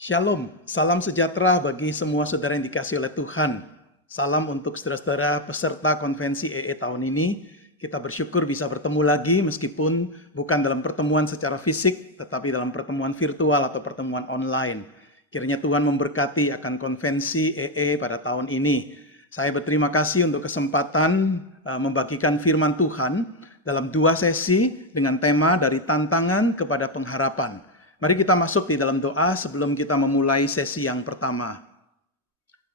Shalom, salam sejahtera bagi semua saudara yang dikasihi oleh Tuhan. Salam untuk saudara-saudara peserta konvensi EE tahun ini. Kita bersyukur bisa bertemu lagi meskipun bukan dalam pertemuan secara fisik, tetapi dalam pertemuan virtual atau pertemuan online. Kiranya Tuhan memberkati akan konvensi EE pada tahun ini. Saya berterima kasih untuk kesempatan membagikan firman Tuhan dalam 2 sesi dengan tema dari tantangan kepada pengharapan. Mari kita masuk di dalam doa sebelum kita memulai sesi yang pertama.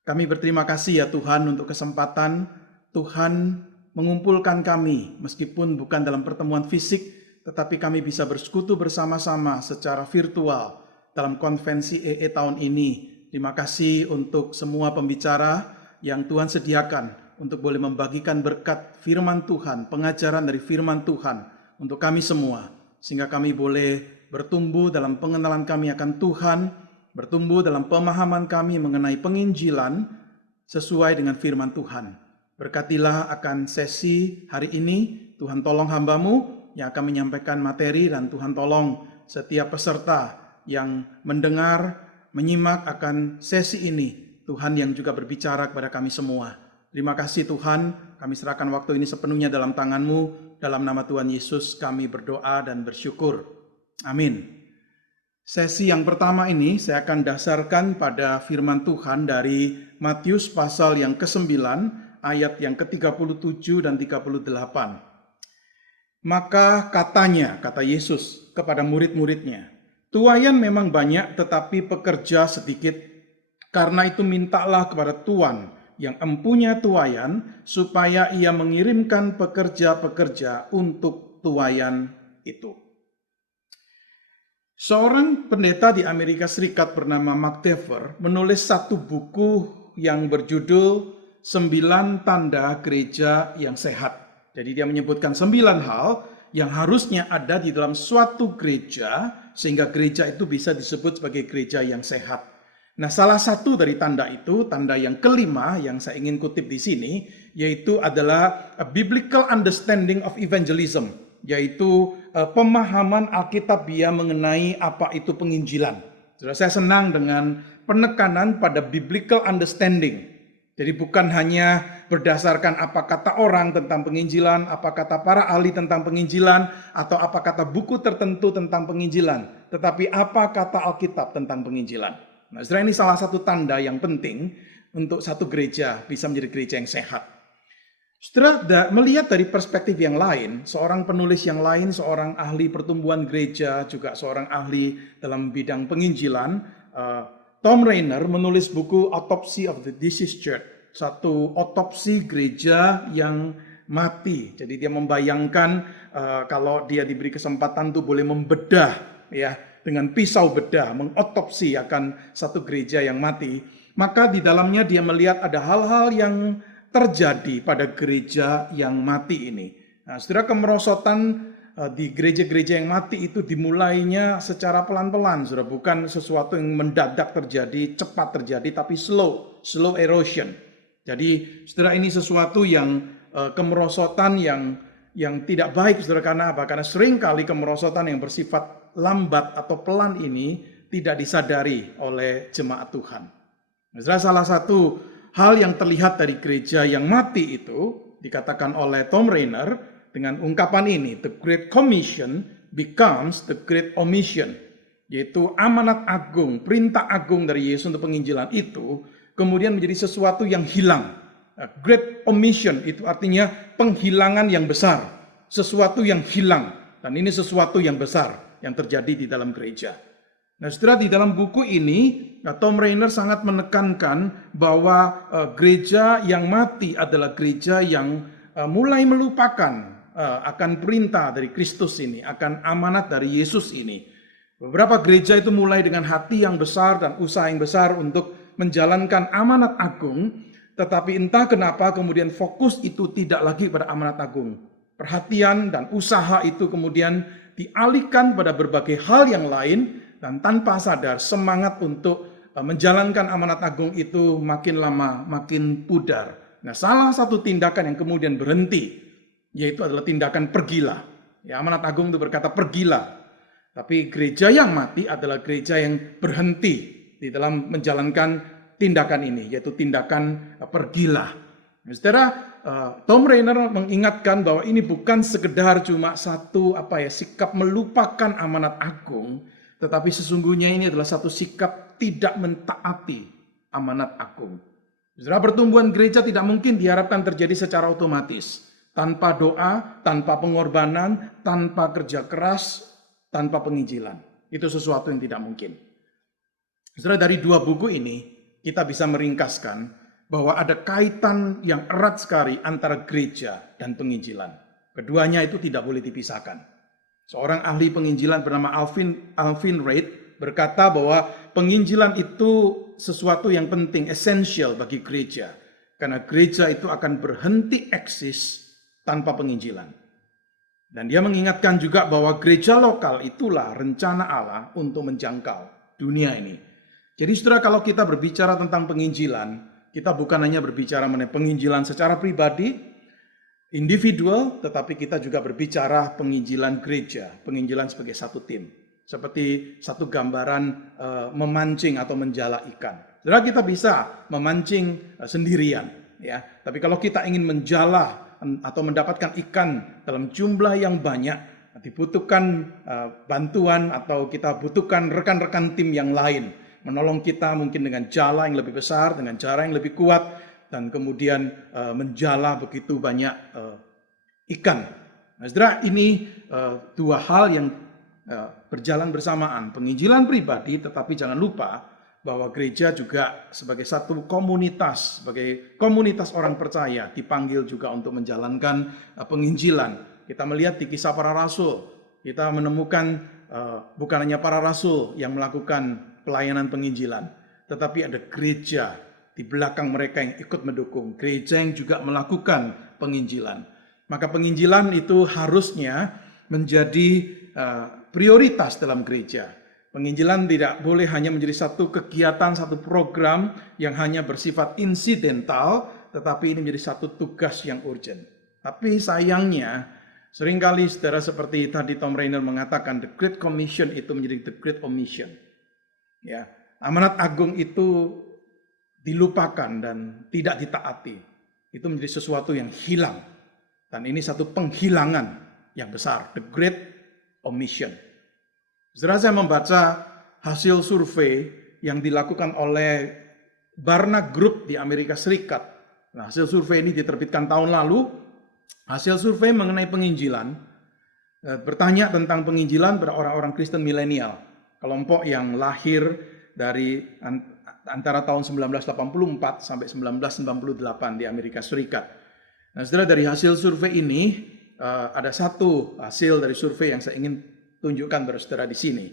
Kami berterima kasih ya Tuhan untuk kesempatan Tuhan mengumpulkan kami meskipun bukan dalam pertemuan fisik, tetapi kami bisa bersekutu bersama-sama secara virtual dalam konvensi EE tahun ini. Terima kasih untuk semua pembicara yang Tuhan sediakan untuk boleh membagikan berkat firman Tuhan, pengajaran dari firman Tuhan untuk kami semua, sehingga kami boleh bertumbuh dalam pengenalan kami akan Tuhan, bertumbuh dalam pemahaman kami mengenai penginjilan sesuai dengan firman Tuhan. Berkatilah akan sesi hari ini, Tuhan tolong hamba-Mu yang akan menyampaikan materi, dan Tuhan tolong setiap peserta yang mendengar, menyimak akan sesi ini, Tuhan yang juga berbicara kepada kami semua. Terima kasih Tuhan, kami serahkan waktu ini sepenuhnya dalam tangan-Mu, dalam nama Tuhan Yesus kami berdoa dan bersyukur. Amin. Sesi yang pertama ini saya akan dasarkan pada firman Tuhan dari Matius pasal yang ke-9 ayat yang ke-37 dan 38. Maka katanya, kata Yesus kepada murid-muridnya, tuaian memang banyak tetapi pekerja sedikit. Karena itu mintalah kepada Tuan yang empunya tuaian supaya ia mengirimkan pekerja-pekerja untuk tuaian itu. Seorang pendeta di Amerika Serikat bernama Mark Dever menulis satu buku yang berjudul 9 Tanda Gereja yang Sehat. Jadi dia menyebutkan 9 hal yang harusnya ada di dalam suatu gereja sehingga gereja itu bisa disebut sebagai gereja yang sehat. Nah, salah satu dari tanda itu, tanda yang kelima yang saya ingin kutip di sini, yaitu adalah a biblical understanding of evangelism, yaitu pemahaman Alkitabiah mengenai apa itu penginjilan. Saya senang dengan penekanan pada biblical understanding. Jadi bukan hanya berdasarkan apa kata orang tentang penginjilan, apa kata para ahli tentang penginjilan, atau apa kata buku tertentu tentang penginjilan, tetapi apa kata Alkitab tentang penginjilan. Nah, saudara, ini salah satu tanda yang penting untuk satu gereja bisa menjadi gereja yang sehat. Saudara, melihat dari perspektif yang lain, seorang penulis yang lain, seorang ahli pertumbuhan gereja, juga seorang ahli dalam bidang penginjilan, Tom Rainer menulis buku Autopsy of the Deceased Church, satu otopsi gereja yang mati. Jadi dia membayangkan kalau dia diberi kesempatan tuh boleh membedah ya dengan pisau bedah, mengotopsi akan satu gereja yang mati, maka di dalamnya dia melihat ada hal-hal yang terjadi pada gereja yang mati ini. Nah, saudara, kemerosotan di gereja-gereja yang mati itu dimulainya secara pelan-pelan, saudara, bukan sesuatu yang mendadak terjadi, cepat terjadi, tapi slow erosion. Jadi, saudara, ini sesuatu yang kemerosotan yang tidak baik, saudara, karena apa? Karena seringkali kemerosotan yang bersifat lambat atau pelan ini tidak disadari oleh jemaat Tuhan. Nah, salah satu hal yang terlihat dari gereja yang mati itu dikatakan oleh Tom Rainer dengan ungkapan ini, the Great Commission becomes the Great Omission, yaitu amanat agung, perintah agung dari Yesus untuk penginjilan itu kemudian menjadi sesuatu yang hilang. Great Omission itu artinya penghilangan yang besar, sesuatu yang hilang, dan ini sesuatu yang besar yang terjadi di dalam gereja. Nah, saudara, di dalam buku ini, Tom Rainer sangat menekankan bahwa gereja yang mati adalah gereja yang mulai melupakan akan perintah dari Kristus ini, akan amanat dari Yesus ini. Beberapa gereja itu mulai dengan hati yang besar dan usaha yang besar untuk menjalankan amanat agung, tetapi entah kenapa kemudian fokus itu tidak lagi pada amanat agung. Perhatian dan usaha itu kemudian dialihkan pada berbagai hal yang lain, dan tanpa sadar semangat untuk menjalankan amanat agung itu makin lama makin pudar. Nah, salah satu tindakan yang kemudian berhenti yaitu adalah tindakan pergilah. Ya, amanat agung itu berkata pergilah. Tapi gereja yang mati adalah gereja yang berhenti di dalam menjalankan tindakan ini, yaitu tindakan pergilah. Saudara, Tom Rainer mengingatkan bahwa ini bukan sekedar cuma satu sikap melupakan amanat agung, tetapi sesungguhnya ini adalah satu sikap tidak mentaati amanat agung. Saudara, pertumbuhan gereja tidak mungkin diharapkan terjadi secara otomatis, tanpa doa, tanpa pengorbanan, tanpa kerja keras, tanpa penginjilan. Itu sesuatu yang tidak mungkin. Saudara, dari dua buku ini kita bisa meringkaskan bahwa ada kaitan yang erat sekali antara gereja dan penginjilan. Keduanya itu tidak boleh dipisahkan. Seorang ahli penginjilan bernama Alvin Reid berkata bahwa penginjilan itu sesuatu yang penting, esensial bagi gereja. Karena gereja itu akan berhenti eksis tanpa penginjilan. Dan dia mengingatkan juga bahwa gereja lokal itulah rencana Allah untuk menjangkau dunia ini. Jadi saudara, kalau kita berbicara tentang penginjilan, kita bukan hanya berbicara mengenai penginjilan secara pribadi, individual, tetapi kita juga berbicara penginjilan gereja, penginjilan sebagai satu tim. Seperti satu gambaran memancing atau menjala ikan. Saudara, kita bisa memancing sendirian, ya. Tapi kalau kita ingin menjala atau mendapatkan ikan dalam jumlah yang banyak, dibutuhkan bantuan atau kita butuhkan rekan-rekan tim yang lain menolong kita mungkin dengan jala yang lebih besar, dengan cara yang lebih kuat, dan kemudian menjala begitu banyak ikan. Nah, saudara, ini dua hal yang berjalan bersamaan. Penginjilan pribadi, tetapi jangan lupa bahwa gereja juga sebagai satu komunitas, sebagai komunitas orang percaya, dipanggil juga untuk menjalankan penginjilan. Kita melihat di Kisah Para Rasul, kita menemukan bukan hanya para rasul yang melakukan pelayanan penginjilan, tetapi ada gereja di belakang mereka yang ikut mendukung, gereja yang juga melakukan penginjilan. Maka penginjilan itu harusnya menjadi prioritas dalam gereja. Penginjilan tidak boleh hanya menjadi satu kegiatan, satu program yang hanya bersifat insidental, tetapi ini menjadi satu tugas yang urgent. Tapi sayangnya, seringkali saudara, seperti tadi Tom Rainer mengatakan, the Great Commission itu menjadi the Great Omission. Ya, amanat agung itu dilupakan dan tidak ditaati. Itu menjadi sesuatu yang hilang. Dan ini satu penghilangan yang besar, the Great Omission. Setelah saya membaca hasil survei yang dilakukan oleh Barna Group di Amerika Serikat. Nah, hasil survei ini diterbitkan tahun lalu. Hasil survei mengenai penginjilan bertanya tentang penginjilan pada orang-orang Kristen milenial. Kelompok yang lahir dari antara tahun 1984 sampai 1998 di Amerika Serikat. Nah, saudara, dari hasil survei ini ada satu hasil dari survei yang saya ingin tunjukkan pada saudara di sini,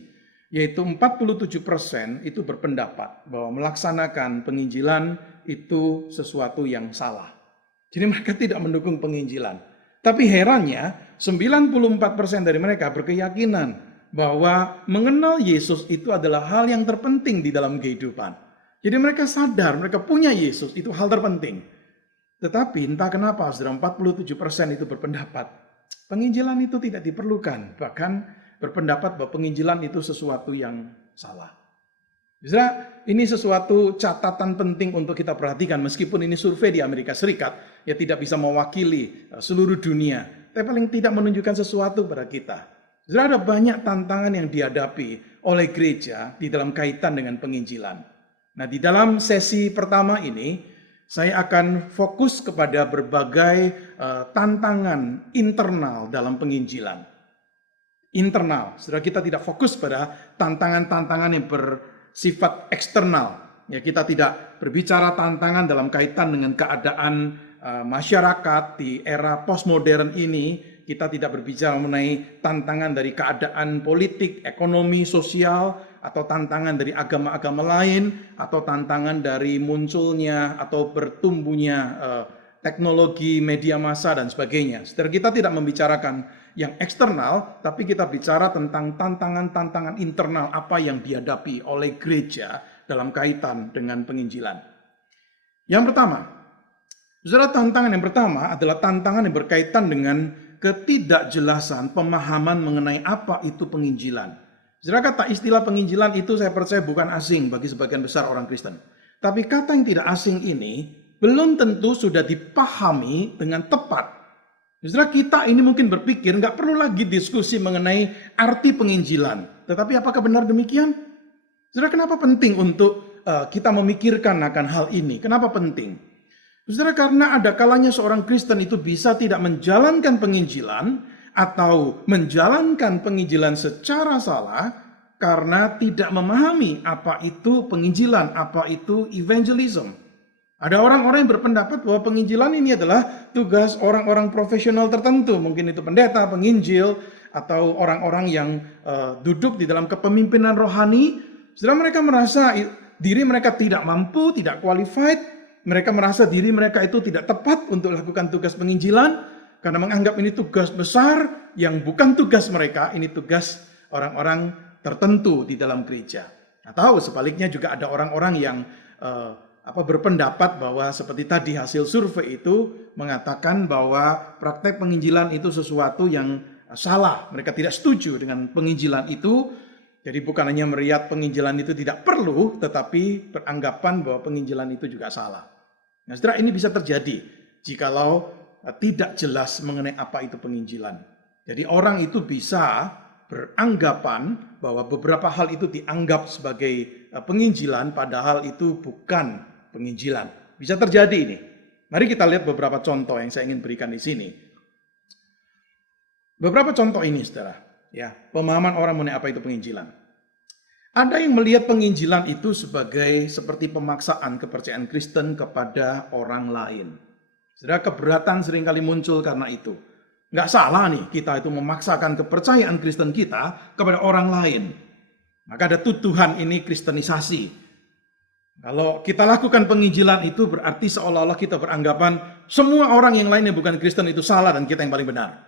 yaitu 47% itu berpendapat bahwa melaksanakan penginjilan itu sesuatu yang salah. Jadi mereka tidak mendukung penginjilan. Tapi herannya 94% dari mereka berkeyakinan bahwa mengenal Yesus itu adalah hal yang terpenting di dalam kehidupan. Jadi mereka sadar, mereka punya Yesus, itu hal terpenting. Tetapi entah kenapa, saudara, 47% itu berpendapat penginjilan itu tidak diperlukan. Bahkan berpendapat bahwa penginjilan itu sesuatu yang salah. Saudara, ini sesuatu catatan penting untuk kita perhatikan. Meskipun ini survei di Amerika Serikat, ya tidak bisa mewakili seluruh dunia. Tapi paling tidak menunjukkan sesuatu pada kita. Saudara, ada banyak tantangan yang dihadapi oleh gereja di dalam kaitan dengan penginjilan. Nah, di dalam sesi pertama ini, saya akan fokus kepada berbagai tantangan internal dalam penginjilan. Internal, saudara, kita tidak fokus pada tantangan-tantangan yang bersifat eksternal. Ya, kita tidak berbicara tantangan dalam kaitan dengan keadaan masyarakat di era postmodern ini. Kita tidak berbicara mengenai tantangan dari keadaan politik, ekonomi, sosial, atau tantangan dari agama-agama lain, atau tantangan dari munculnya atau bertumbuhnya teknologi, media massa, dan sebagainya. Saudara, kita tidak membicarakan yang eksternal, tapi kita bicara tentang tantangan-tantangan internal apa yang dihadapi oleh gereja dalam kaitan dengan penginjilan. Yang pertama, saudara, tantangan yang pertama adalah tantangan yang berkaitan dengan ketidakjelasan pemahaman mengenai apa itu penginjilan. Saudara, kata istilah penginjilan itu saya percaya bukan asing bagi sebagian besar orang Kristen. Tapi kata yang tidak asing ini belum tentu sudah dipahami dengan tepat. Saudara, kita ini mungkin berpikir nggak perlu lagi diskusi mengenai arti penginjilan. Tetapi apakah benar demikian? Saudara, kenapa penting untuk kita memikirkan akan hal ini? Kenapa penting? Saudara, karena ada kalanya seorang Kristen itu bisa tidak menjalankan penginjilan atau menjalankan penginjilan secara salah karena tidak memahami apa itu penginjilan, apa itu evangelism. Ada orang-orang yang berpendapat bahwa penginjilan ini adalah tugas orang-orang profesional tertentu, mungkin itu pendeta, penginjil, atau orang-orang yang duduk di dalam kepemimpinan rohani. Saudara, mereka merasa diri mereka tidak mampu, tidak qualified. Mereka merasa diri mereka itu tidak tepat untuk melakukan tugas penginjilan karena menganggap ini tugas besar yang bukan tugas mereka, ini tugas orang-orang tertentu di dalam gereja. Atau sebaliknya juga ada orang-orang yang berpendapat bahwa seperti tadi hasil survei itu mengatakan bahwa praktek penginjilan itu sesuatu yang salah. Mereka tidak setuju dengan penginjilan itu. Jadi bukan hanya melihat penginjilan itu tidak perlu, tetapi beranggapan bahwa penginjilan itu juga salah. Nah, saudara, ini bisa terjadi jikalau tidak jelas mengenai apa itu penginjilan. Jadi orang itu bisa beranggapan bahwa beberapa hal itu dianggap sebagai penginjilan, padahal itu bukan penginjilan. Bisa terjadi ini. Mari kita lihat beberapa contoh yang saya ingin berikan di sini. Beberapa contoh ini, saudara. Ya, pemahaman orang mengenai apa itu penginjilan. Ada yang melihat penginjilan itu sebagai seperti pemaksaan kepercayaan Kristen kepada orang lain. Saudara, keberatan seringkali muncul karena itu. Nggak salah nih kita itu memaksakan kepercayaan Kristen kita kepada orang lain. Maka ada tuduhan ini kristenisasi. Kalau kita lakukan penginjilan itu berarti seolah-olah kita beranggapan semua orang yang lain yang bukan Kristen itu salah dan kita yang paling benar.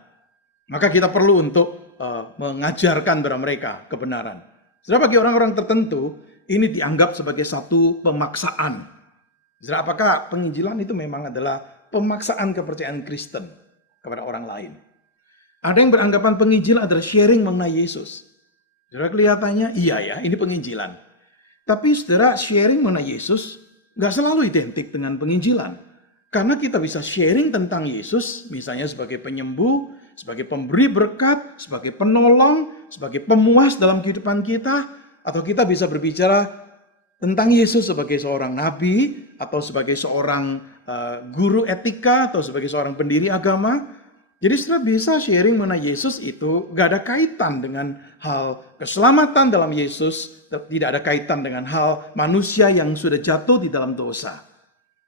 Maka kita perlu untuk mengajarkan kepada mereka kebenaran. Saudara, bagi orang-orang tertentu, ini dianggap sebagai satu pemaksaan. Saudara, apakah penginjilan itu memang adalah pemaksaan kepercayaan Kristen kepada orang lain? Ada yang beranggapan penginjilan adalah sharing mengenai Yesus. Saudara, kelihatannya iya ya, ini penginjilan. Tapi saudara, sharing mengenai Yesus nggak selalu identik dengan penginjilan. Karena kita bisa sharing tentang Yesus, misalnya sebagai penyembuh, sebagai pemberi berkat, sebagai penolong, sebagai pemuas dalam kehidupan kita, atau kita bisa berbicara tentang Yesus sebagai seorang nabi, atau sebagai seorang guru etika, atau sebagai seorang pendiri agama. Jadi saudara bisa sharing mengenai Yesus itu gak ada kaitan dengan hal keselamatan dalam Yesus, tidak ada kaitan dengan hal manusia yang sudah jatuh di dalam dosa.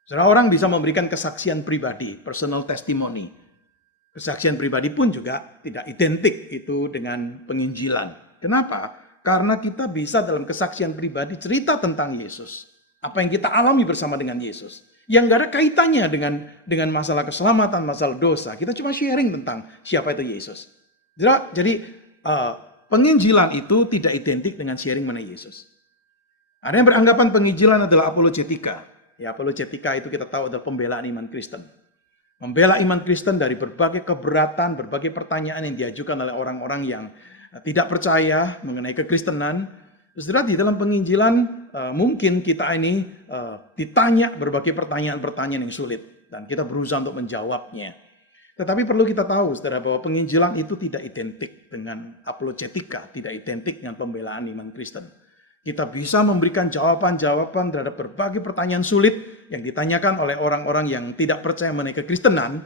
Saudara, orang bisa memberikan kesaksian pribadi, personal testimony. Kesaksian pribadi pun juga tidak identik itu dengan penginjilan. Kenapa? Karena kita bisa dalam kesaksian pribadi cerita tentang Yesus. Apa yang kita alami bersama dengan Yesus. Yang gak ada kaitannya dengan masalah keselamatan, masalah dosa. Kita cuma sharing tentang siapa itu Yesus. Jadi penginjilan itu tidak identik dengan sharing mengenai Yesus. Ada yang beranggapan penginjilan adalah apologetika. Ya, apologetika itu kita tahu adalah pembelaan iman Kristen. Membela iman Kristen dari berbagai keberatan, berbagai pertanyaan yang diajukan oleh orang-orang yang tidak percaya mengenai kekristenan. Saudara, di dalam penginjilan mungkin kita ini ditanya berbagai pertanyaan-pertanyaan yang sulit. Dan kita berusaha untuk menjawabnya. Tetapi perlu kita tahu, saudara, bahwa penginjilan itu tidak identik dengan apologetika, tidak identik dengan pembelaan iman Kristen. Kita bisa memberikan jawaban-jawaban terhadap berbagai pertanyaan sulit yang ditanyakan oleh orang-orang yang tidak percaya mengenai kekristenan,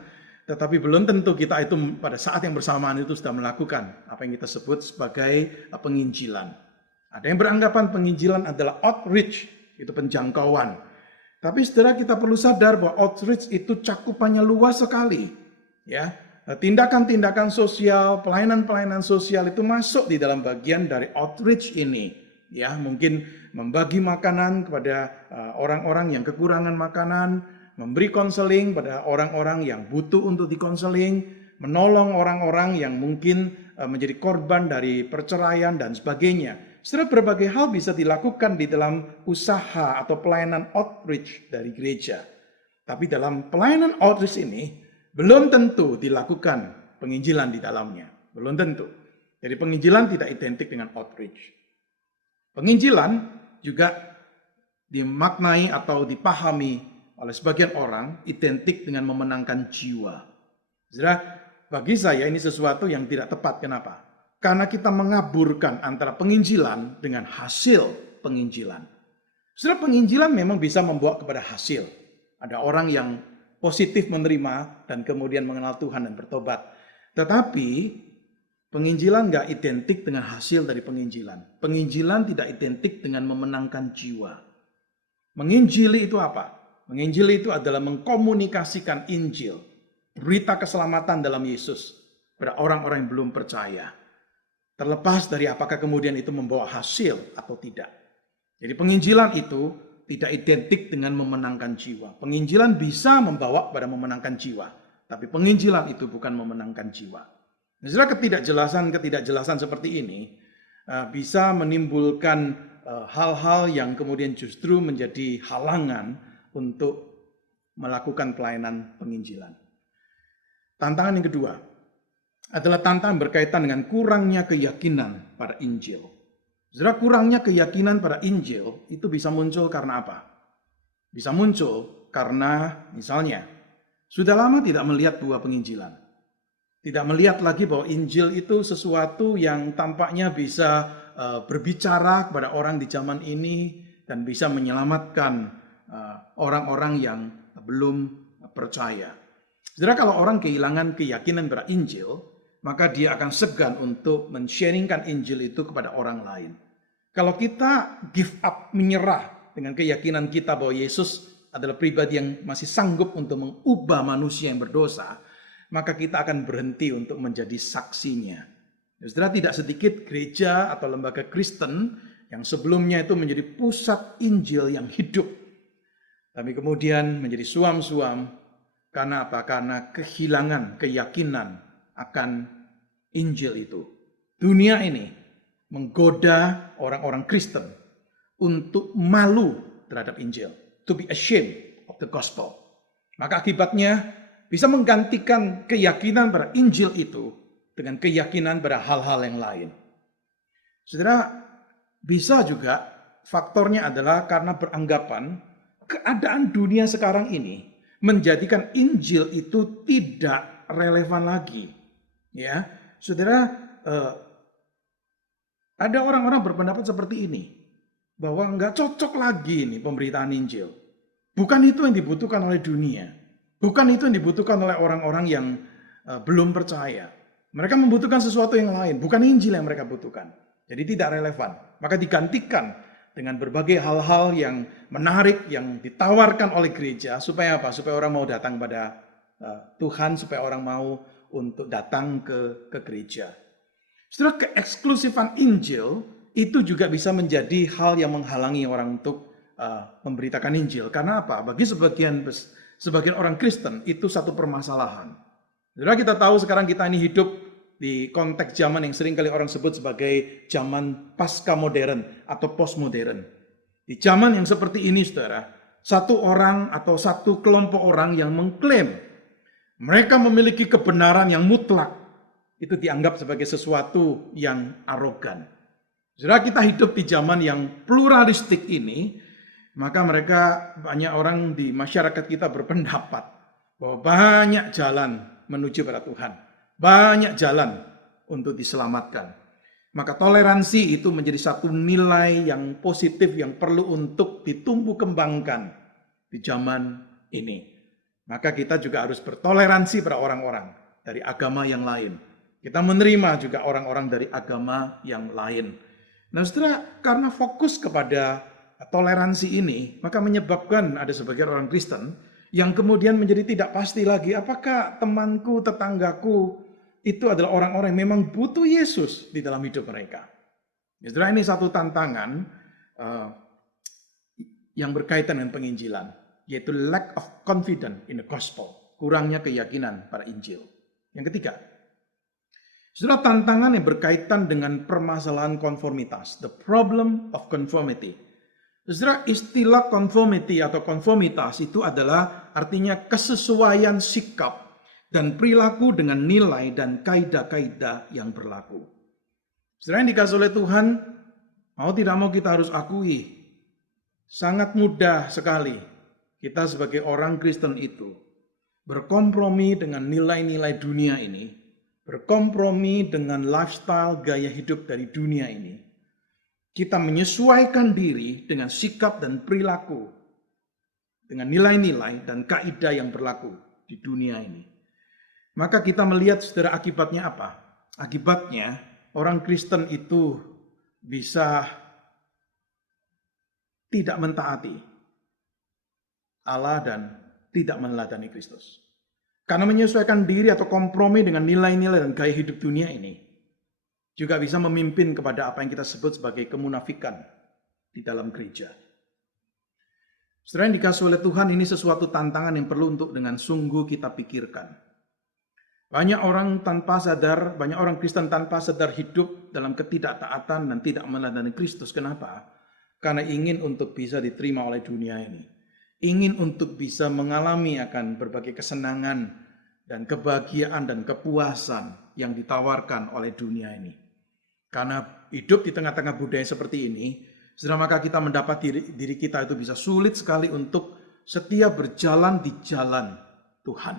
tetapi belum tentu kita itu pada saat yang bersamaan itu sudah melakukan apa yang kita sebut sebagai penginjilan. Ada yang beranggapan penginjilan adalah outreach, itu penjangkauan. Tapi saudara, kita perlu sadar bahwa outreach itu cakupannya luas sekali. Ya, tindakan-tindakan sosial, pelayanan-pelayanan sosial itu masuk di dalam bagian dari outreach ini. Ya, mungkin membagi makanan kepada orang-orang yang kekurangan makanan, memberi konseling pada orang-orang yang butuh untuk dikonseling, menolong orang-orang yang mungkin menjadi korban dari perceraian dan sebagainya. Setelah berbagai hal bisa dilakukan di dalam usaha atau pelayanan outreach dari gereja. Tapi dalam pelayanan outreach ini belum tentu dilakukan penginjilan di dalamnya. Belum tentu. Jadi penginjilan tidak identik dengan outreach. Penginjilan juga dimaknai atau dipahami oleh sebagian orang identik dengan memenangkan jiwa. Saudara, bagi saya ini sesuatu yang tidak tepat. Kenapa? Karena kita mengaburkan antara penginjilan dengan hasil penginjilan. Saudara, penginjilan memang bisa membawa kepada hasil. Ada orang yang positif menerima dan kemudian mengenal Tuhan dan bertobat. Tetapi penginjilan nggak identik dengan hasil dari penginjilan. Penginjilan tidak identik dengan memenangkan jiwa. Menginjili itu apa? Menginjili itu adalah mengkomunikasikan Injil, berita keselamatan dalam Yesus pada orang-orang yang belum percaya. Terlepas dari apakah kemudian itu membawa hasil atau tidak. Jadi penginjilan itu tidak identik dengan memenangkan jiwa. Penginjilan bisa membawa pada memenangkan jiwa. Tapi penginjilan itu bukan memenangkan jiwa. Nah, ketidakjelasan seperti ini bisa menimbulkan hal-hal yang kemudian justru menjadi halangan untuk melakukan pelayanan penginjilan. Tantangan yang kedua adalah tantangan berkaitan dengan kurangnya keyakinan pada Injil. Saudara, kurangnya keyakinan pada Injil itu bisa muncul karena apa? Bisa muncul karena misalnya sudah lama tidak melihat buah penginjilan. Tidak melihat lagi bahwa Injil itu sesuatu yang tampaknya bisa berbicara kepada orang di zaman ini dan bisa menyelamatkan orang-orang yang belum percaya. Saudara, kalau orang kehilangan keyakinan pada Injil, maka dia akan segan untuk men-sharingkan Injil itu kepada orang lain. Kalau kita give up, menyerah dengan keyakinan kita bahwa Yesus adalah pribadi yang masih sanggup untuk mengubah manusia yang berdosa, maka kita akan berhenti untuk menjadi saksinya. Saudara, tidak sedikit gereja atau lembaga Kristen yang sebelumnya itu menjadi pusat Injil yang hidup, tapi kemudian menjadi suam-suam. Karena apa? Karena kehilangan keyakinan akan Injil itu. Dunia ini menggoda orang-orang Kristen untuk malu terhadap Injil. To be ashamed of the gospel. Maka akibatnya bisa menggantikan keyakinan pada Injil itu dengan keyakinan pada hal-hal yang lain. Saudara, bisa juga faktornya adalah karena beranggapan keadaan dunia sekarang ini menjadikan Injil itu tidak relevan lagi. Ya, saudara, ada orang-orang berpendapat seperti ini, bahwa nggak cocok lagi nih pemberitaan Injil. Bukan itu yang dibutuhkan oleh dunia. Bukan itu yang dibutuhkan oleh orang-orang yang belum percaya. Mereka membutuhkan sesuatu yang lain, bukan Injil yang mereka butuhkan. Jadi tidak relevan. Maka digantikan dengan berbagai hal-hal yang menarik, yang ditawarkan oleh gereja. Supaya apa? Supaya orang mau datang pada Tuhan, supaya orang mau untuk datang ke gereja. Setelah keeksklusifan Injil, itu juga bisa menjadi hal yang menghalangi orang untuk memberitakan Injil. Karena apa? Bagi sebagian orang Kristen itu satu permasalahan. Saudara, kita tahu sekarang kita ini hidup di konteks zaman yang sering kali orang sebut sebagai zaman pasca modern atau postmodern. Di zaman yang seperti ini, saudara, satu orang atau satu kelompok orang yang mengklaim mereka memiliki kebenaran yang mutlak, itu dianggap sebagai sesuatu yang arogan. Saudara, kita hidup di zaman yang pluralistik ini, maka banyak orang di masyarakat kita berpendapat bahwa banyak jalan menuju pada Tuhan. Banyak jalan untuk diselamatkan. Maka toleransi itu menjadi satu nilai yang positif yang perlu untuk ditumbuh kembangkan di zaman ini. Maka kita juga harus bertoleransi pada orang-orang dari agama yang lain. Kita menerima juga orang-orang dari agama yang lain. Nah, saudara, karena fokus kepada toleransi ini, maka menyebabkan ada sebagian orang Kristen yang kemudian menjadi tidak pasti lagi apakah temanku, tetanggaku itu adalah orang-orang yang memang butuh Yesus di dalam hidup mereka. Ya, saudara, ini satu tantangan yang berkaitan dengan penginjilan, yaitu lack of confidence in the gospel, kurangnya keyakinan pada Injil. Yang ketiga, saudara, tantangan yang berkaitan dengan permasalahan konformitas, the problem of conformity. Saudara, istilah conformity atau konformitas itu adalah artinya kesesuaian sikap, dan perilaku dengan nilai dan kaidah-kaidah yang berlaku. Saudara yang dikasih oleh Tuhan, mau tidak mau kita harus akui, sangat mudah sekali kita sebagai orang Kristen itu berkompromi dengan nilai-nilai dunia ini, berkompromi dengan lifestyle gaya hidup dari dunia ini. Kita menyesuaikan diri dengan sikap dan perilaku, dengan nilai-nilai dan kaidah yang berlaku di dunia ini. Maka kita melihat saudara akibatnya apa? Akibatnya orang Kristen itu bisa tidak mentaati Allah dan tidak meneladani Kristus. Karena menyesuaikan diri atau kompromi dengan nilai-nilai dan gaya hidup dunia ini juga bisa memimpin kepada apa yang kita sebut sebagai kemunafikan di dalam gereja. Saudara yang dikasih oleh Tuhan, ini sesuatu tantangan yang perlu untuk dengan sungguh kita pikirkan. Banyak orang tanpa sadar, banyak orang Kristen tanpa sadar hidup dalam ketidaktaatan dan tidak meneladani Kristus. Kenapa? Karena ingin untuk bisa diterima oleh dunia ini. Ingin untuk bisa mengalami akan berbagai kesenangan dan kebahagiaan dan kepuasan yang ditawarkan oleh dunia ini. Karena hidup di tengah-tengah budaya seperti ini, saudara, maka kita mendapat diri kita itu bisa sulit sekali untuk setia berjalan di jalan Tuhan.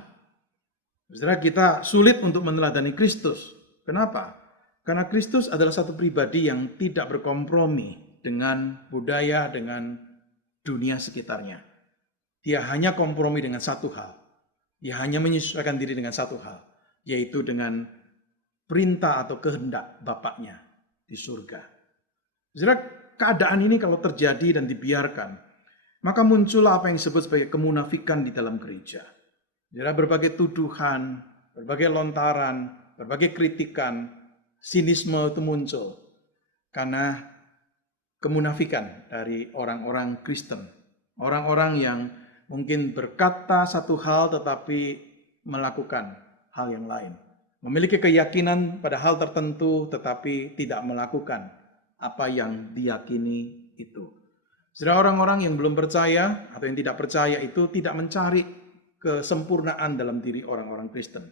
Saudara, kita sulit untuk meneladani Kristus. Kenapa? Karena Kristus adalah satu pribadi yang tidak berkompromi dengan budaya, dengan dunia sekitarnya. Dia hanya kompromi dengan satu hal. Dia hanya menyesuaikan diri dengan satu hal, yaitu dengan perintah atau kehendak Bapaknya di surga. Saudara, keadaan ini kalau terjadi dan dibiarkan, maka muncullah apa yang disebut sebagai kemunafikan di dalam gereja. Jadi berbagai tuduhan, berbagai lontaran, berbagai kritikan, sinisme itu muncul karena kemunafikan dari orang-orang Kristen. Orang-orang yang mungkin berkata satu hal tetapi melakukan hal yang lain. Memiliki keyakinan pada hal tertentu tetapi tidak melakukan apa yang diyakini itu. Saudara, orang-orang yang belum percaya atau yang tidak percaya itu tidak mencari kesempurnaan dalam diri orang-orang Kristen.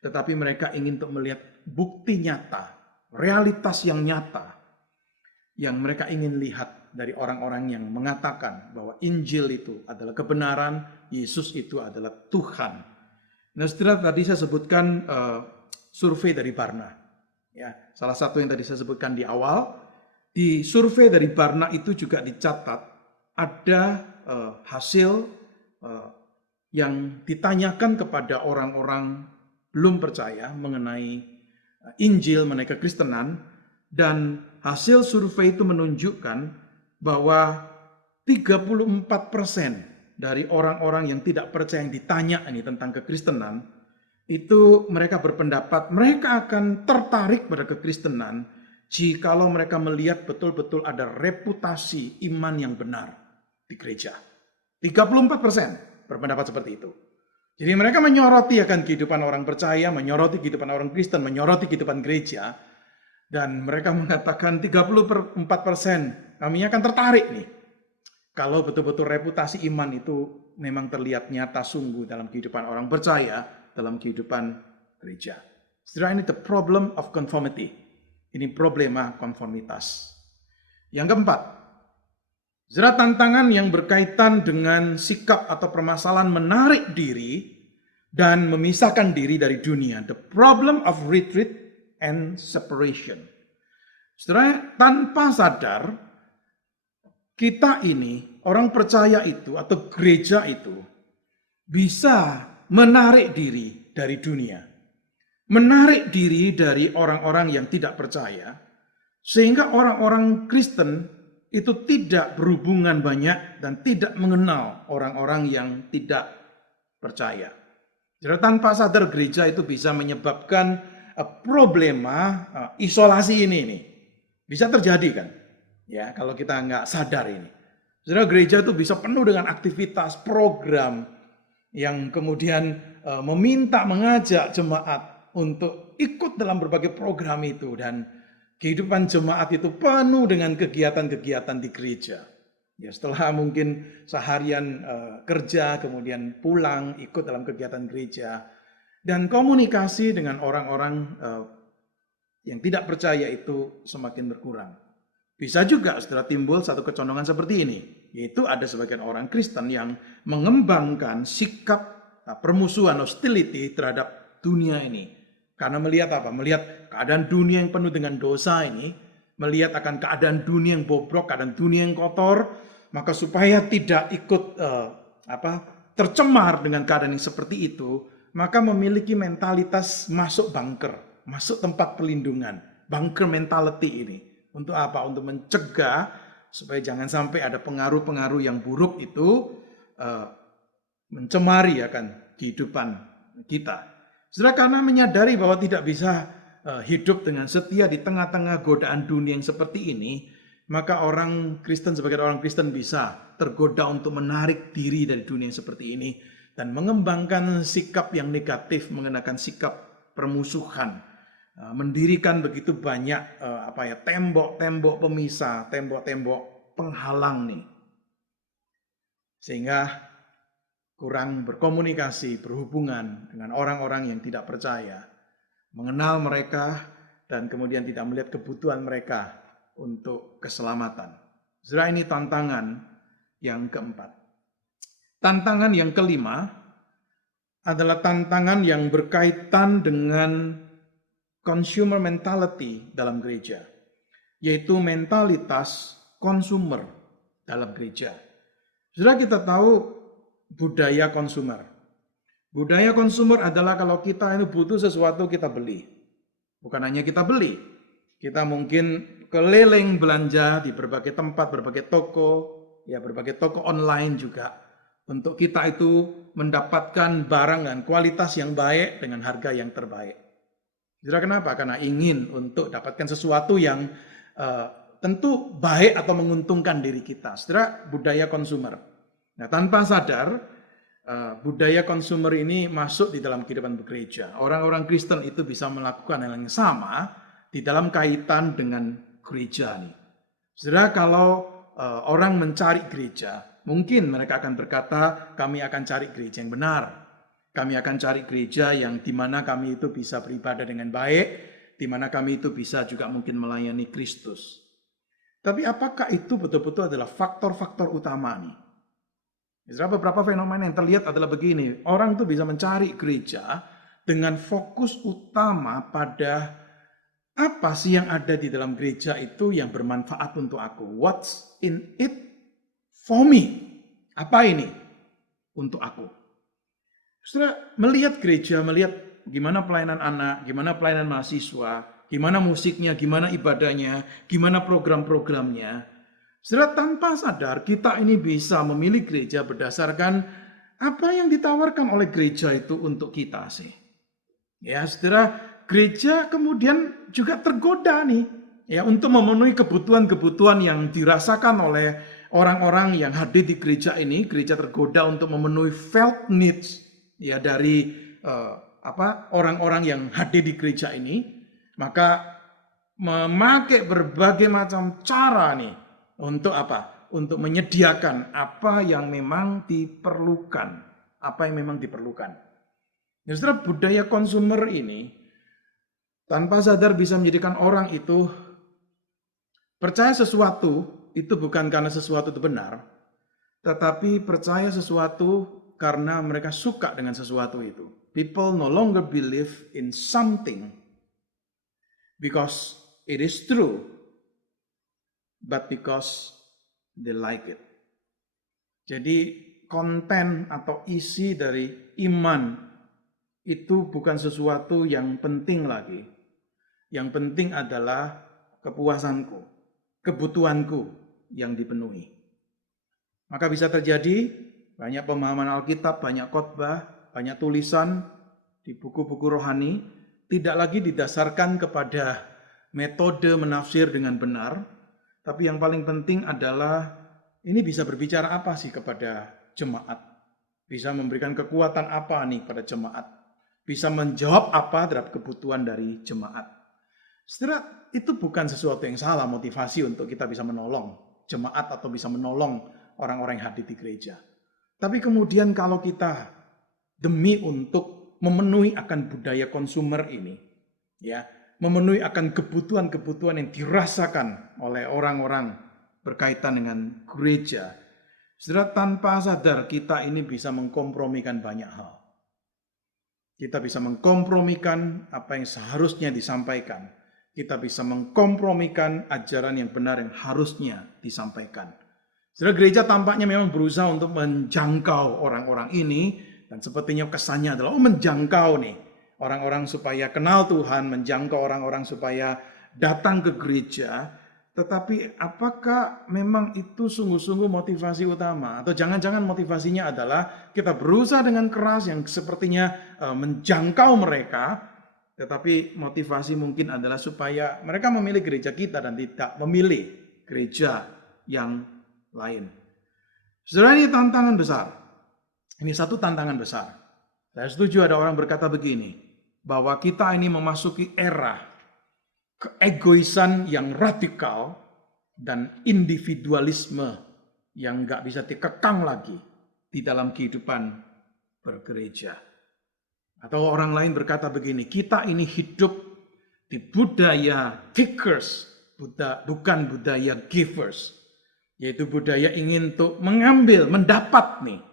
Tetapi mereka ingin untuk melihat bukti nyata, realitas yang nyata, yang mereka ingin lihat dari orang-orang yang mengatakan bahwa Injil itu adalah kebenaran, Yesus itu adalah Tuhan. Nah, setelah tadi saya sebutkan survei dari Barna. Ya, salah satu yang tadi saya sebutkan di awal, di survei dari Barna itu juga dicatat ada hasil yang ditanyakan kepada orang-orang belum percaya mengenai Injil, mengenai kekristenan, dan hasil survei itu menunjukkan bahwa 34% dari orang-orang yang tidak percaya yang ditanya ini tentang kekristenan, itu mereka berpendapat mereka akan tertarik pada kekristenan jikalau mereka melihat betul-betul ada reputasi iman yang benar di gereja. 34% berpendapat seperti itu. Jadi mereka menyoroti akan kehidupan orang percaya, menyoroti kehidupan orang Kristen, menyoroti kehidupan gereja. Dan mereka mengatakan 34% kami akan tertarik nih. Kalau betul-betul reputasi iman itu memang terlihat nyata sungguh dalam kehidupan orang percaya, dalam kehidupan gereja. Saudara, ini the problem of conformity. Ini problema konformitas. Yang keempat, saudara, tantangan yang berkaitan dengan sikap atau permasalahan menarik diri dan memisahkan diri dari dunia. The problem of retreat and separation. Saudara, tanpa sadar, kita ini, orang percaya itu atau gereja itu, bisa menarik diri dari dunia. Menarik diri dari orang-orang yang tidak percaya, sehingga orang-orang Kristen itu tidak berhubungan banyak dan tidak mengenal orang-orang yang tidak percaya. Jadi tanpa sadar gereja itu bisa menyebabkan problema isolasi ini nih. Bisa terjadi kan? Ya, kalau kita nggak sadar ini. Saudara, gereja itu bisa penuh dengan aktivitas, program yang kemudian meminta, mengajak jemaat untuk ikut dalam berbagai program itu, dan kehidupan jemaat itu penuh dengan kegiatan-kegiatan di gereja. Ya, setelah mungkin seharian kerja, kemudian pulang ikut dalam kegiatan gereja. Dan komunikasi dengan orang-orang yang tidak percaya itu semakin berkurang. Bisa juga setelah timbul satu kecondongan seperti ini, yaitu ada sebagian orang Kristen yang mengembangkan sikap permusuhan, hostility terhadap dunia ini. Karena melihat apa? Melihat keadaan dunia yang penuh dengan dosa ini, melihat akan keadaan dunia yang bobrok, keadaan dunia yang kotor, maka supaya tidak ikut tercemar dengan keadaan yang seperti itu, maka memiliki mentalitas masuk bunker, masuk tempat pelindungan, bunker mentality ini. Untuk apa? Untuk mencegah supaya jangan sampai ada pengaruh-pengaruh yang buruk itu mencemari akan kehidupan kita. Saudara, karena menyadari bahwa tidak bisa hidup dengan setia di tengah-tengah godaan dunia yang seperti ini, maka orang Kristen sebagai orang Kristen bisa tergoda untuk menarik diri dari dunia yang seperti ini dan mengembangkan sikap yang negatif, mengenakan sikap permusuhan, mendirikan begitu banyak tembok-tembok pemisah, tembok-tembok penghalang nih, sehingga kurang berkomunikasi, berhubungan dengan orang-orang yang tidak percaya, mengenal mereka dan kemudian tidak melihat kebutuhan mereka untuk keselamatan. Saudara, ini tantangan yang keempat. Tantangan yang kelima adalah tantangan yang berkaitan dengan consumer mentality dalam gereja, yaitu mentalitas konsumer dalam gereja. Saudara, kita tahu budaya konsumer. Budaya konsumer adalah kalau kita ini butuh sesuatu kita beli. Bukan hanya kita beli, kita mungkin keliling belanja di berbagai tempat, berbagai toko online juga. Untuk kita itu mendapatkan barang dan kualitas yang baik dengan harga yang terbaik. Saudara, kenapa? Karena ingin untuk dapatkan sesuatu yang tentu baik atau menguntungkan diri kita. Saudara, budaya konsumer. Nah, tanpa sadar, budaya konsumer ini masuk di dalam kehidupan gereja. Orang-orang Kristen itu bisa melakukan hal yang sama di dalam kaitan dengan gereja nih. Saudara, kalau orang mencari gereja, mungkin mereka akan berkata, kami akan cari gereja yang benar. Kami akan cari gereja yang di mana kami itu bisa beribadah dengan baik, di mana kami itu bisa juga mungkin melayani Kristus. Tapi apakah itu betul-betul adalah faktor-faktor utama nih? Beberapa fenomena yang terlihat adalah begini, orang itu bisa mencari gereja dengan fokus utama pada apa sih yang ada di dalam gereja itu yang bermanfaat untuk aku. What's in it for me? Apa ini untuk aku? Saudara, melihat gereja, melihat gimana pelayanan anak, gimana pelayanan mahasiswa, gimana musiknya, gimana ibadahnya, gimana program-programnya. Saudara, tanpa sadar kita ini bisa memilih gereja berdasarkan apa yang ditawarkan oleh gereja itu untuk kita sih. Ya, saudara, gereja kemudian juga tergoda nih ya untuk memenuhi kebutuhan-kebutuhan yang dirasakan oleh orang-orang yang hadir di gereja ini. Gereja tergoda untuk memenuhi felt needs ya dari orang-orang yang hadir di gereja ini, maka memakai berbagai macam cara nih untuk apa? Untuk menyediakan apa yang memang diperlukan, apa yang memang diperlukan. Ya, saudara, budaya konsumer ini tanpa sadar bisa menjadikan orang itu percaya sesuatu itu bukan karena sesuatu itu benar, tetapi percaya sesuatu karena mereka suka dengan sesuatu itu. People no longer believe in something because it is true, but because they like it. Jadi konten atau isi dari iman itu bukan sesuatu yang penting lagi. Yang penting adalah kepuasanku, kebutuhanku yang dipenuhi. Maka bisa terjadi banyak pemahaman Alkitab, banyak khotbah, banyak tulisan di buku-buku rohani tidak lagi didasarkan kepada metode menafsir dengan benar, tapi yang paling penting adalah ini bisa berbicara apa sih kepada jemaat, bisa memberikan kekuatan apa nih pada jemaat, bisa menjawab apa terhadap kebutuhan dari jemaat. Saudara, itu bukan sesuatu yang salah motivasi untuk kita bisa menolong jemaat atau bisa menolong orang-orang yang hadir di gereja. Tapi kemudian kalau kita demi untuk memenuhi akan budaya konsumer ini, ya, memenuhi akan kebutuhan-kebutuhan yang dirasakan oleh orang-orang berkaitan dengan gereja. Saudara, tanpa sadar kita ini bisa mengkompromikan banyak hal. Kita bisa mengkompromikan apa yang seharusnya disampaikan. Kita bisa mengkompromikan ajaran yang benar yang harusnya disampaikan. Saudara, gereja tampaknya memang berusaha untuk menjangkau orang-orang ini, dan sepertinya kesannya adalah menjangkau nih orang-orang supaya kenal Tuhan, menjangkau orang-orang supaya datang ke gereja. Tetapi apakah memang itu sungguh-sungguh motivasi utama? Atau jangan-jangan motivasinya adalah kita berusaha dengan keras yang sepertinya menjangkau mereka, tetapi motivasi mungkin adalah supaya mereka memilih gereja kita dan tidak memilih gereja yang lain. Saudara, ini tantangan besar. Ini satu tantangan besar. Saya setuju ada orang berkata begini, bahwa kita ini memasuki era keegoisan yang radikal dan individualisme yang nggak bisa dikekang lagi di dalam kehidupan bergereja. Atau orang lain berkata begini, kita ini hidup di budaya takers, bukan budaya givers. Yaitu budaya ingin untuk mengambil, mendapat nih,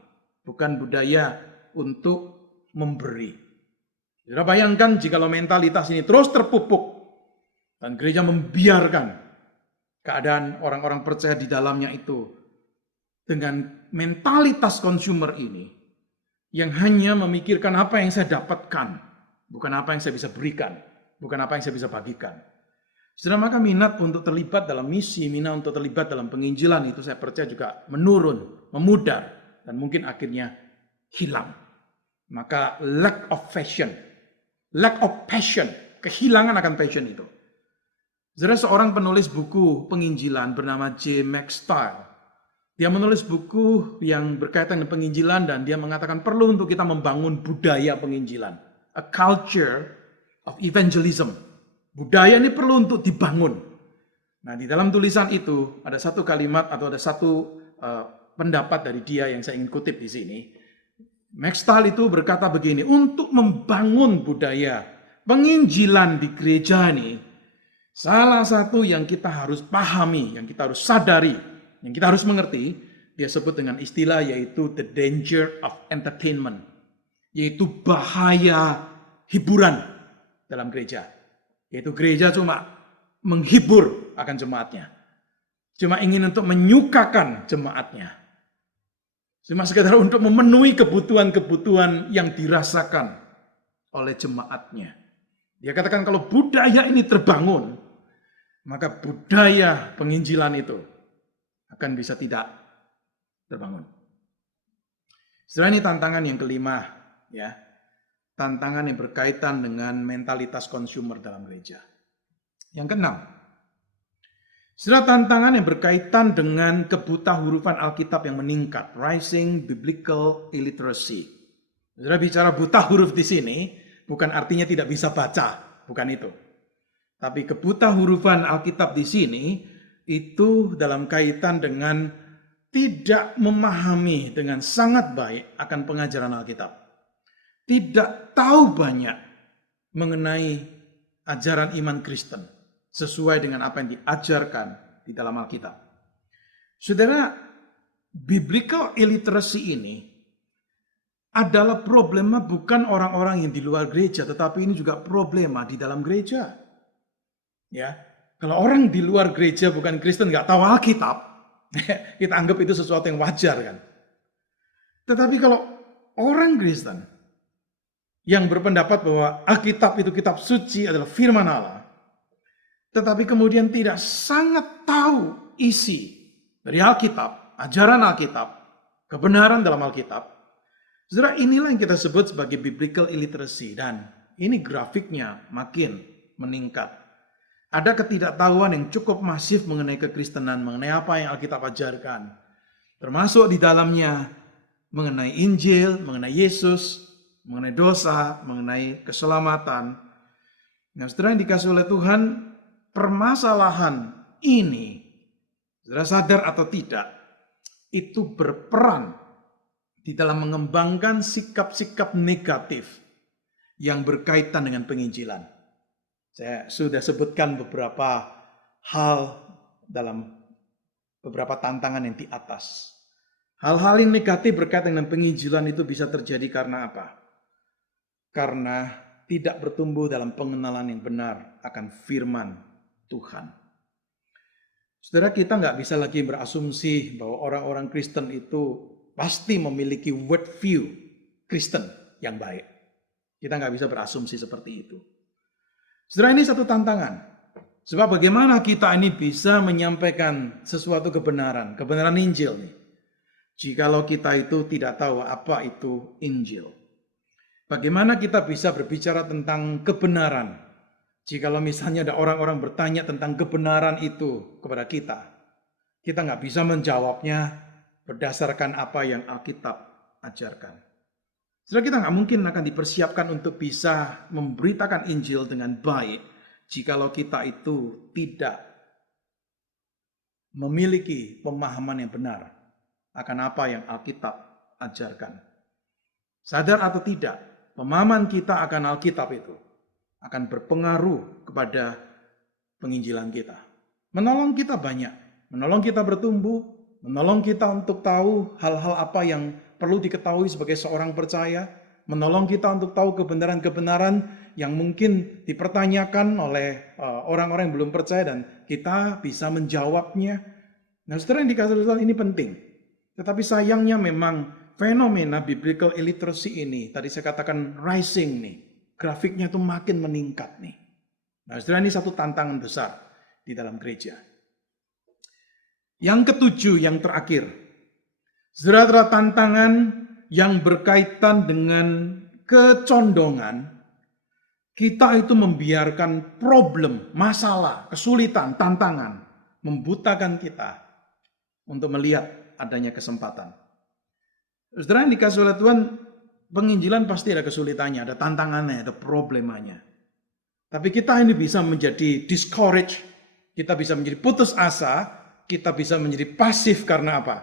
bukan budaya untuk memberi. Saudara, bayangkan jika mentalitas ini terus terpupuk dan gereja membiarkan keadaan orang-orang percaya di dalamnya itu dengan mentalitas konsumer ini yang hanya memikirkan apa yang saya dapatkan, bukan apa yang saya bisa berikan, bukan apa yang saya bisa bagikan. Saudara, maka minat untuk terlibat dalam misi, minat untuk terlibat dalam penginjilan itu saya percaya juga menurun, memudar, dan mungkin akhirnya hilang. Maka lack of passion, kehilangan akan passion itu. Saudara, seorang penulis buku penginjilan bernama J. Max Stiles. Dia menulis buku yang berkaitan dengan penginjilan dan dia mengatakan perlu untuk kita membangun budaya penginjilan. A culture of evangelism. Budaya ini perlu untuk dibangun. Nah, di dalam tulisan itu ada satu kalimat atau ada satu pendapat dari dia yang saya ingin kutip di sini. Max Stiles itu berkata begini, untuk membangun budaya penginjilan di gereja ini, salah satu yang kita harus pahami, yang kita harus sadari, yang kita harus mengerti, dia sebut dengan istilah yaitu the danger of entertainment. Yaitu bahaya hiburan dalam gereja. Yaitu gereja cuma menghibur akan jemaatnya. Cuma ingin untuk menyukakan jemaatnya. Cuma sekedar untuk memenuhi kebutuhan-kebutuhan yang dirasakan oleh jemaatnya. Dia katakan kalau budaya ini terbangun, maka budaya penginjilan itu akan bisa tidak terbangun. Setelah ini tantangan yang kelima, ya, tantangan yang berkaitan dengan mentalitas konsumer dalam gereja. Yang keenam, setelah tantangan yang berkaitan dengan kebutahurufan Alkitab yang meningkat, rising biblical illiteracy. Saudara, bicara buta huruf di sini bukan artinya tidak bisa baca, bukan itu. Tapi kebutahurufan Alkitab di sini itu dalam kaitan dengan tidak memahami dengan sangat baik akan pengajaran Alkitab. Tidak tahu banyak mengenai ajaran iman Kristen sesuai dengan apa yang diajarkan di dalam Alkitab. Saudara, biblical illiteracy ini adalah problema bukan orang-orang yang di luar gereja, tetapi ini juga problema di dalam gereja. Ya, kalau orang di luar gereja bukan Kristen nggak tahu Alkitab, kita anggap itu sesuatu yang wajar kan. Tetapi kalau orang Kristen yang berpendapat bahwa Alkitab itu kitab suci adalah firman Allah, tetapi kemudian tidak sangat tahu isi dari Alkitab, ajaran Alkitab, kebenaran dalam Alkitab, saudara, inilah yang kita sebut sebagai biblical illiteracy, dan ini grafiknya makin meningkat. Ada ketidaktahuan yang cukup masif mengenai kekristenan, mengenai apa yang Alkitab ajarkan. Termasuk di dalamnya mengenai Injil, mengenai Yesus, mengenai dosa, mengenai keselamatan. Nah, saudara yang dikasih oleh Tuhan, permasalahan ini, saudara sadar atau tidak, itu berperan di dalam mengembangkan sikap-sikap negatif yang berkaitan dengan penginjilan. Saya sudah sebutkan beberapa hal dalam beberapa tantangan yang di atas. Hal-hal yang negatif berkaitan dengan penginjilan itu bisa terjadi karena apa? Karena tidak bertumbuh dalam pengenalan yang benar akan firman Tuhan. Saudara, kita nggak bisa lagi berasumsi bahwa orang-orang Kristen itu pasti memiliki worldview Kristen yang baik. Kita nggak bisa berasumsi seperti itu. Saudara, ini satu tantangan. Sebab bagaimana kita ini bisa menyampaikan sesuatu kebenaran Injil nih. Jikalau kita itu tidak tahu apa itu Injil. Bagaimana kita bisa berbicara tentang kebenaran? Jikalau misalnya ada orang-orang bertanya tentang kebenaran itu kepada kita. Kita nggak bisa menjawabnya berdasarkan apa yang Alkitab ajarkan. Saudara, kita nggak mungkin akan dipersiapkan untuk bisa memberitakan Injil dengan baik jikalau kita itu tidak memiliki pemahaman yang benar akan apa yang Alkitab ajarkan. Sadar atau tidak, pemahaman kita akan Alkitab itu akan berpengaruh kepada penginjilan kita. Menolong kita banyak, menolong kita bertumbuh, menolong kita untuk tahu hal-hal apa yang perlu diketahui sebagai seorang percaya, menolong kita untuk tahu kebenaran-kebenaran yang mungkin dipertanyakan oleh orang-orang yang belum percaya dan kita bisa menjawabnya. Nah, saudara yang dikasih Tuhan, ini penting. Tetapi sayangnya memang fenomena biblical illiteracy ini, tadi saya katakan rising nih, grafiknya itu makin meningkat nih. Nah, saudara, ini satu tantangan besar di dalam gereja. Yang ketujuh, yang terakhir, saudara, tantangan yang berkaitan dengan kecondongan, kita itu membiarkan problem, masalah, kesulitan, tantangan, membutakan kita untuk melihat adanya kesempatan. Saudara yang dikasih oleh Tuhan, penginjilan pasti ada kesulitannya, ada tantangannya, ada problemanya. Tapi kita ini bisa menjadi discouraged, kita bisa menjadi putus asa, kita bisa menjadi pasif karena apa?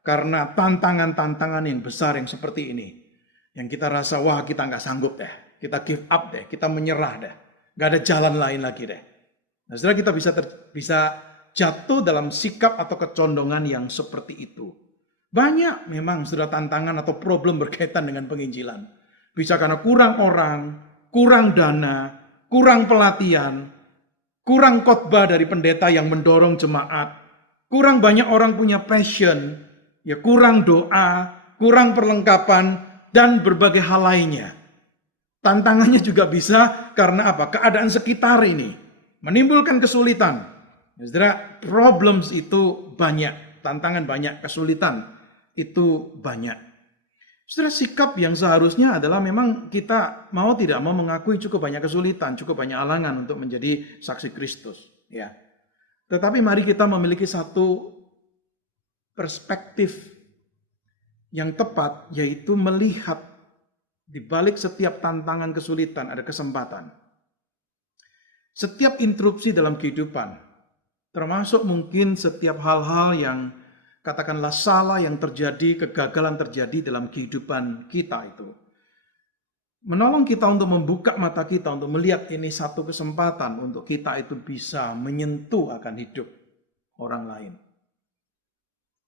Karena tantangan-tantangan yang besar yang seperti ini. Yang kita rasa, wah kita nggak sanggup deh, kita give up deh, kita menyerah deh. Nggak ada jalan lain lagi deh. Nah, saudara, kita bisa jatuh dalam sikap atau kecondongan yang seperti itu. Banyak memang sudah tantangan atau problem berkaitan dengan penginjilan. Bisa karena kurang orang, kurang dana, kurang pelatihan, kurang khotbah dari pendeta yang mendorong jemaat, kurang banyak orang punya passion, ya kurang doa, kurang perlengkapan, dan berbagai hal lainnya. Tantangannya juga bisa karena apa? Keadaan sekitar ini menimbulkan kesulitan. Saudara, problems itu banyak, tantangan banyak, kesulitan itu banyak. Saudara, sikap yang seharusnya adalah memang kita mau tidak mau mengakui cukup banyak kesulitan, cukup banyak halangan untuk menjadi saksi Kristus, ya. Tetapi mari kita memiliki satu perspektif yang tepat, yaitu melihat di balik setiap tantangan kesulitan ada kesempatan. Setiap interupsi dalam kehidupan, termasuk mungkin setiap hal-hal yang katakanlah salah yang terjadi, kegagalan terjadi dalam kehidupan kita itu. Menolong kita untuk membuka mata kita untuk melihat ini satu kesempatan untuk kita itu bisa menyentuh akan hidup orang lain.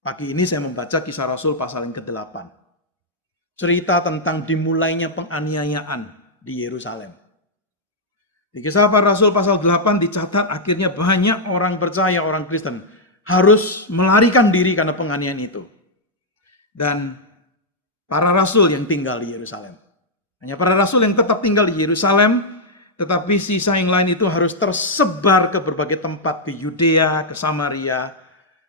Pagi ini saya membaca Kisah Rasul pasal yang ke-8. Cerita tentang dimulainya penganiayaan di Yerusalem. Di Kisah Para Rasul pasal 8 dicatat akhirnya banyak orang percaya, orang Kristen harus melarikan diri karena penganiayaan itu. Dan para rasul yang tinggal di Yerusalem. Hanya para rasul yang tetap tinggal di Yerusalem, tetapi sisa yang lain itu harus tersebar ke berbagai tempat, ke Yudea, ke Samaria.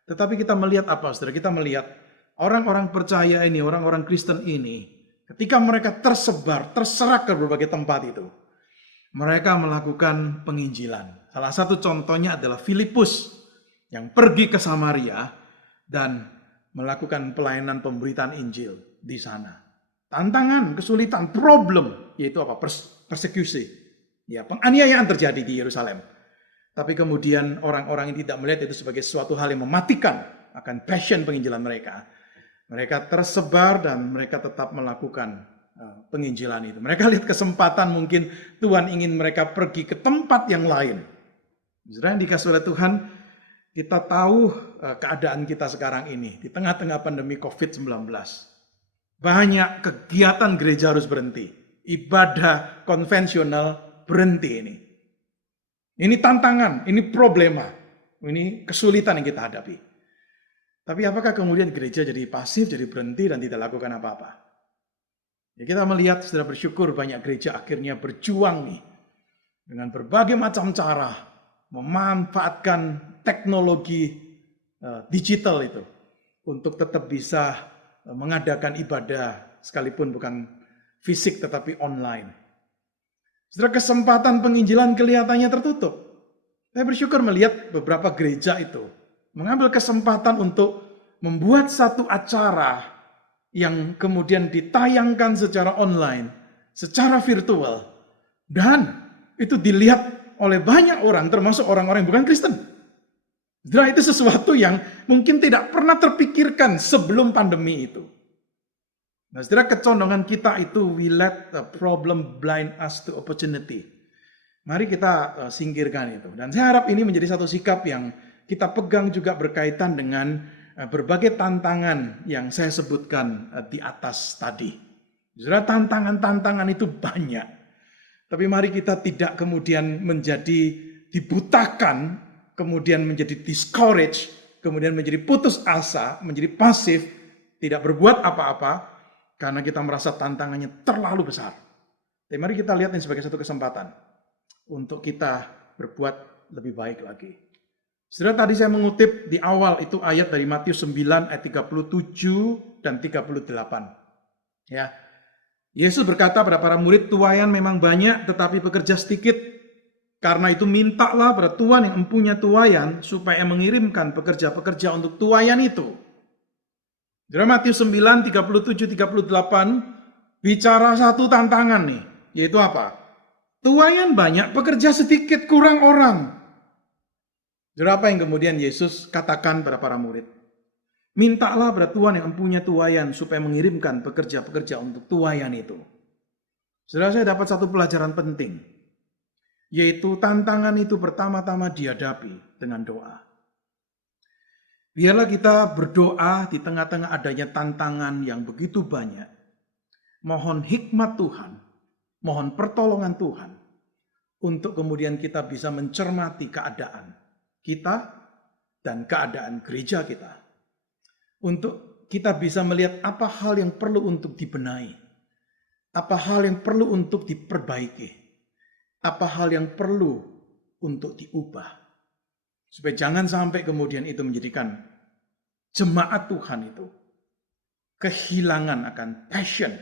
Tetapi kita melihat apa, saudara? Kita melihat orang-orang percaya ini, orang-orang Kristen ini, ketika mereka tersebar, terserak ke berbagai tempat itu, mereka melakukan penginjilan. Salah satu contohnya adalah Filipus yang pergi ke Samaria dan melakukan pelayanan pemberitaan Injil di sana. Tantangan, kesulitan, problem, yaitu apa? Persekusi. Ya, penganiayaan terjadi di Yerusalem. Tapi kemudian orang-orang yang tidak melihat itu sebagai suatu hal yang mematikan akan passion penginjilan mereka. Mereka tersebar dan mereka tetap melakukan penginjilan itu. Mereka lihat kesempatan, mungkin Tuhan ingin mereka pergi ke tempat yang lain. Saudara yang dikasih oleh Tuhan, kita tahu keadaan kita sekarang ini di tengah-tengah pandemi COVID-19. Banyak kegiatan gereja harus berhenti. Ibadah konvensional berhenti ini. Ini tantangan, ini problema, ini kesulitan yang kita hadapi. Tapi apakah kemudian gereja jadi pasif, jadi berhenti dan tidak lakukan apa-apa? Ya, kita melihat, sudah bersyukur banyak gereja akhirnya berjuang nih dengan berbagai macam cara memanfaatkan teknologi digital itu untuk tetap bisa mengadakan ibadah sekalipun bukan fisik tetapi online. Setelah kesempatan penginjilan kelihatannya tertutup. Saya bersyukur melihat beberapa gereja itu mengambil kesempatan untuk membuat satu acara yang kemudian ditayangkan secara online, secara virtual, dan itu dilihat oleh banyak orang, termasuk orang-orang yang bukan Kristen. Nah, itu sesuatu yang mungkin tidak pernah terpikirkan sebelum pandemi itu. Nah, saudara, kecondongan kita itu, we let the problem blind us to opportunity. Mari kita singkirkan itu. Dan saya harap ini menjadi satu sikap yang kita pegang juga berkaitan dengan berbagai tantangan yang saya sebutkan di atas tadi. Saudara, tantangan-tantangan itu banyak. Tapi mari kita tidak kemudian menjadi dibutakan, kemudian menjadi discouraged, kemudian menjadi putus asa, menjadi pasif, tidak berbuat apa-apa, karena kita merasa tantangannya terlalu besar. Tapi mari kita lihat ini sebagai satu kesempatan untuk kita berbuat lebih baik lagi. Saudara, tadi saya mengutip di awal itu ayat dari Matius 9 ayat 37 dan 38. Ya. Yesus berkata pada para murid, tuaian memang banyak tetapi pekerja sedikit. Karena itu mintalah pada Tuhan yang empunya tuaian supaya mengirimkan pekerja-pekerja untuk tuaian itu. Dalam Matius 9, 37, 38 bicara satu tantangan nih, yaitu apa? Tuaian banyak, pekerja sedikit, kurang orang. Apa yang kemudian Yesus katakan pada para murid? Mintalah pada Tuhan yang empunya tuaian supaya mengirimkan pekerja-pekerja untuk tuaian itu. Saudara, saya dapat satu pelajaran penting, yaitu tantangan itu pertama-tama dihadapi dengan doa. Biarlah kita berdoa di tengah-tengah adanya tantangan yang begitu banyak. Mohon hikmat Tuhan, mohon pertolongan Tuhan, untuk kemudian kita bisa mencermati keadaan kita dan keadaan gereja kita. Untuk kita bisa melihat apa hal yang perlu untuk dibenahi, apa hal yang perlu untuk diperbaiki, apa hal yang perlu untuk diubah. Supaya jangan sampai kemudian itu menjadikan jemaat Tuhan itu kehilangan akan passion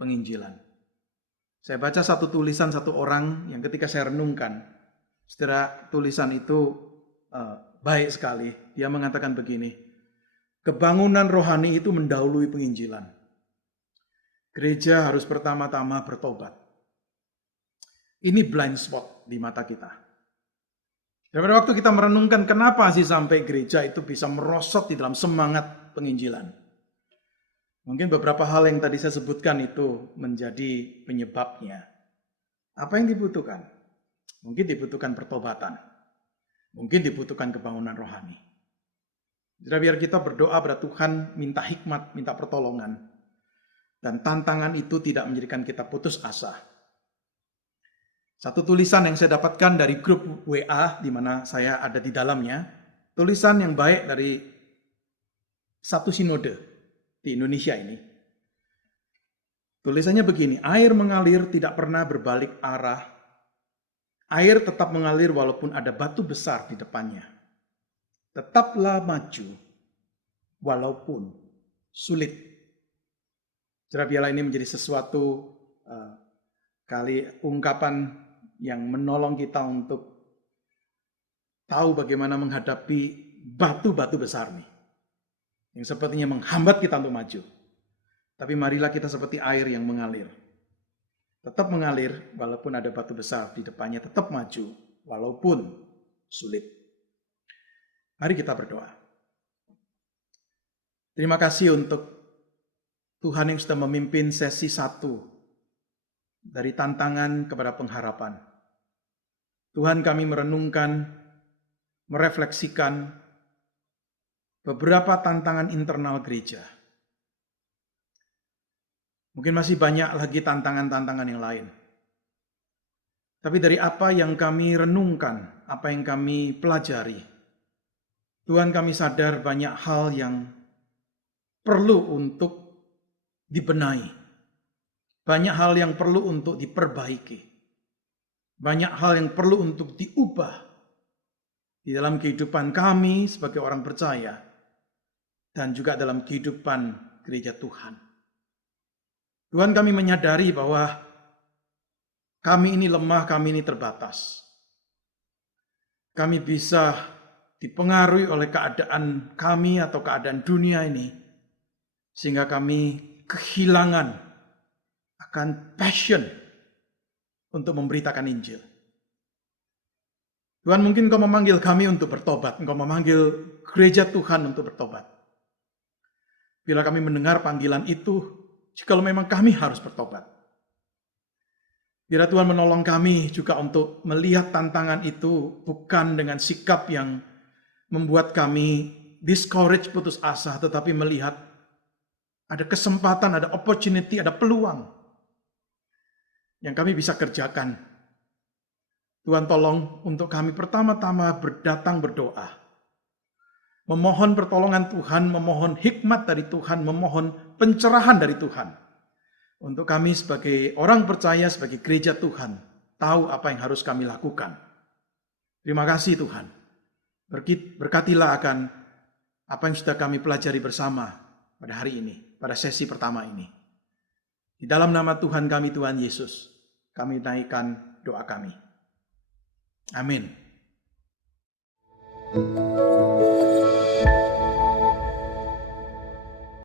penginjilan. Saya baca satu tulisan satu orang yang ketika saya renungkan, setelah tulisan itu baik sekali. Dia mengatakan begini, kebangunan rohani itu mendahului penginjilan. Gereja harus pertama-tama bertobat. Ini blind spot di mata kita. Dan pada waktu kita merenungkan kenapa sih sampai gereja itu bisa merosot di dalam semangat penginjilan. Mungkin beberapa hal yang tadi saya sebutkan itu menjadi penyebabnya. Apa yang dibutuhkan? Mungkin dibutuhkan pertobatan. Mungkin dibutuhkan kebangunan rohani. Jadi biar kita berdoa pada Tuhan, minta hikmat, minta pertolongan. Dan tantangan itu tidak menjadikan kita putus asa. Satu tulisan yang saya dapatkan dari grup WA, di mana saya ada di dalamnya. Tulisan yang baik dari satu sinode di Indonesia ini. Tulisannya begini, air mengalir tidak pernah berbalik arah. Air tetap mengalir walaupun ada batu besar di depannya. Tetaplah maju walaupun sulit. Biarlah ini menjadi sesuatu kali ungkapan yang menolong kita untuk tahu bagaimana menghadapi batu-batu besar nih. Yang sepertinya menghambat kita untuk maju. Tapi marilah kita seperti air yang mengalir. Tetap mengalir walaupun ada batu besar di depannya, tetap maju walaupun sulit. Mari kita berdoa. Terima kasih untuk Tuhan yang sudah memimpin sesi 1 dari tantangan kepada pengharapan. Tuhan, kami merenungkan, merefleksikan beberapa tantangan internal gereja. Mungkin masih banyak lagi tantangan-tantangan yang lain. Tapi dari apa yang kami renungkan, apa yang kami pelajari, Tuhan, kami sadar banyak hal yang perlu untuk dibenahi. Banyak hal yang perlu untuk diperbaiki. Banyak hal yang perlu untuk diubah di dalam kehidupan kami sebagai orang percaya dan juga dalam kehidupan gereja Tuhan. Tuhan, kami menyadari bahwa kami ini lemah, kami ini terbatas. Kami bisa dipengaruhi oleh keadaan kami atau keadaan dunia ini, sehingga kami kehilangan akan passion untuk memberitakan Injil. Tuhan, mungkin Engkau memanggil kami untuk bertobat. Engkau memanggil gereja Tuhan untuk bertobat. Bila kami mendengar panggilan itu, jikalau memang kami harus bertobat. Bila Tuhan menolong kami juga untuk melihat tantangan itu bukan dengan sikap yang membuat kami discourage, putus asa, tetapi melihat ada kesempatan, ada opportunity, ada peluang yang kami bisa kerjakan. Tuhan, tolong untuk kami pertama-tama berdatang berdoa. Memohon pertolongan Tuhan, memohon hikmat dari Tuhan, memohon pencerahan dari Tuhan. Untuk kami sebagai orang percaya, sebagai gereja Tuhan, tahu apa yang harus kami lakukan. Terima kasih Tuhan. Berkatilah akan apa yang sudah kami pelajari bersama pada hari ini, pada sesi pertama ini. Di dalam nama Tuhan kami, Tuhan Yesus, kami naikkan doa kami. Amin.